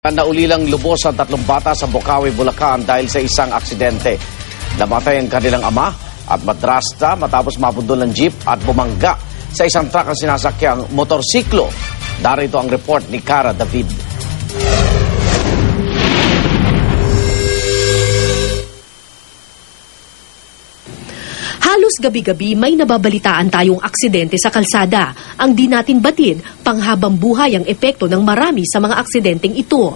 Naulilang lubos ang 3 bata sa Bocaue, Bulacan dahil sa isang aksidente. Namatay ang kanilang ama at madrasta matapos mabundol ng jeep at bumangga sa isang truck ang sinasakyang motorsiklo. Darito ang report ni Cara David. Halos gabi-gabi may nababalitaan tayong aksidente sa kalsada. Ang di natin batid, panghabang buhay ang epekto ng marami sa mga aksidenteng ito.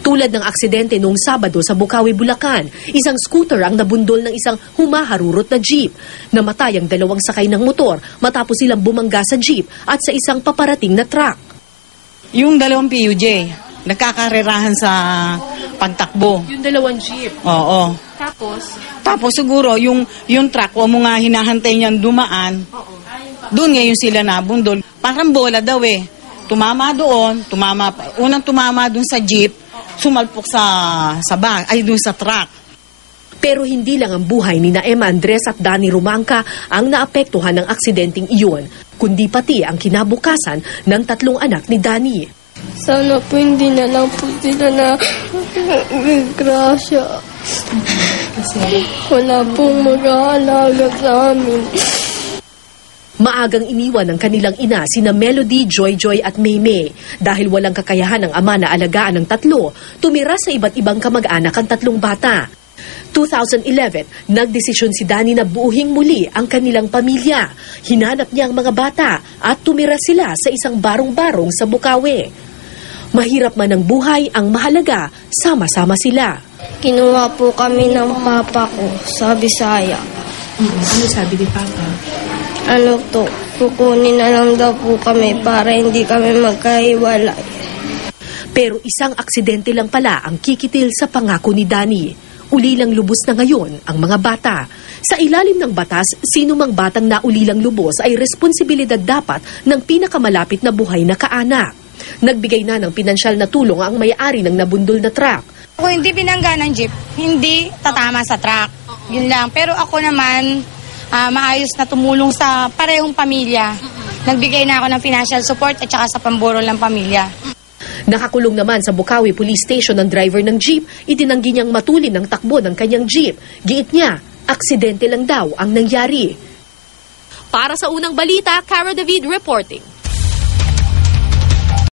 Tulad ng aksidente noong Sabado sa Bocaue, Bulacan, isang scooter ang nabundol ng isang humaharurot na jeep. Namatay ang 2 sakay ng motor matapos silang bumangga sa jeep at sa isang paparating na truck. Yung 2 PUJ, nagkakarerahan sa pagtakbo. Yung 2 jeep? Oo. Tapos siguro yung truck, o mo nga hinahantay niyan dumaan, doon ngayon sila nabundol. Parang bola daw eh. Tumama doon, unang tumama doon sa jeep, sumalpok doon sa truck. Pero hindi lang ang buhay ni Emma Andres at Danny Rumangka ang naapektuhan ng aksidenteng iyon, kundi pati ang kinabukasan ng 3 anak ni Danny. Sana po hindi na lang po sila na grasya. Kasi wala pong mag-aalaga sa amin. Maagang iniwan ng kanilang ina sina Melody, Joy at Maymay. Dahil walang kakayahan ng ama na alagaan ng 3, tumira sa iba't ibang kamag-anak ang 3 bata. 2011, nagdesisyon si Danny na buuhing muli ang kanilang pamilya. Hinanap niya ang mga bata at tumira sila sa isang barong-barong sa Bocaue. Mahirap man ang buhay, ang mahalaga, sama-sama sila. Kinuha po kami ng papa ko sa Bisaya. Ano sabi ni Papa? Kukunin na lang daw po kami para hindi kami magkahiwalay. Pero isang aksidente lang pala ang kikitil sa pangako ni Danny. Ulilang lubos na ngayon ang mga bata. Sa ilalim ng batas, sino mang batang naulilang lubos ay responsibilidad dapat ng pinakamalapit na buhay na kaanak. Nagbigay na ng pinansyal na tulong ang may-ari ng nabundol na truck. Kung hindi binangga ng jeep, hindi tatama sa truck. Yun lang. Pero ako naman, maayos na tumulong sa parehong pamilya. Nagbigay na ako ng financial support at saka sa pamburol ng pamilya. Nakakulong naman sa Bocaue Police Station ang driver ng jeep. Itinanggi niyang matulin ang takbo ng kanyang jeep. Giit niya, aksidente lang daw ang nangyari. Para sa unang balita, Cara David reporting.